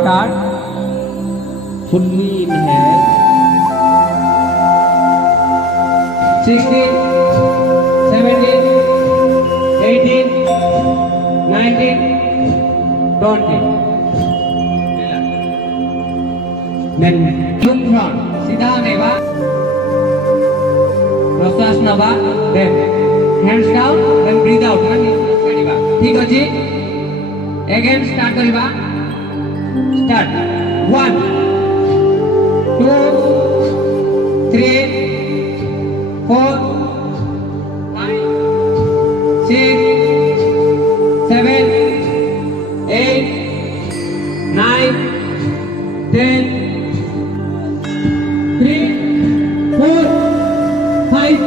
start. Fully inhale. 16, 17, 18, 19, 20. Then look front. सीधा होने बा. प्रश्वास नबा. Then hands down. Then breathe out. करिबा. ठीक अछि. Again start करिबा. Start. 1, 2, 3, 4, 5, 6, 7, 8, 9, 10, 3, 4, 5,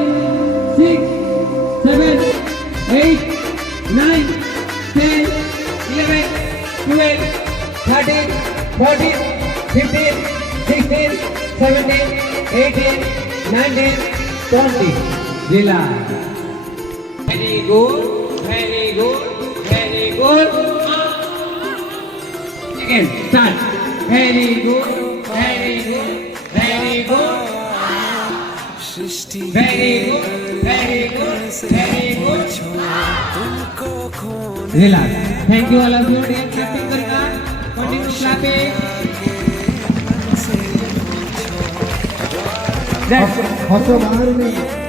6, 7, 8, 9, 10, 11, 12, 13, 14, 15, 16, 17, 18, 19, 20. Relax. Very good. Very good. Very good. Again, start. Very good. Very good. Very good. Very good. Very good. Very good. Relax. Thank you all of you. Dear clapping करेगा. Continue clapping. हंसो बाहर नहीं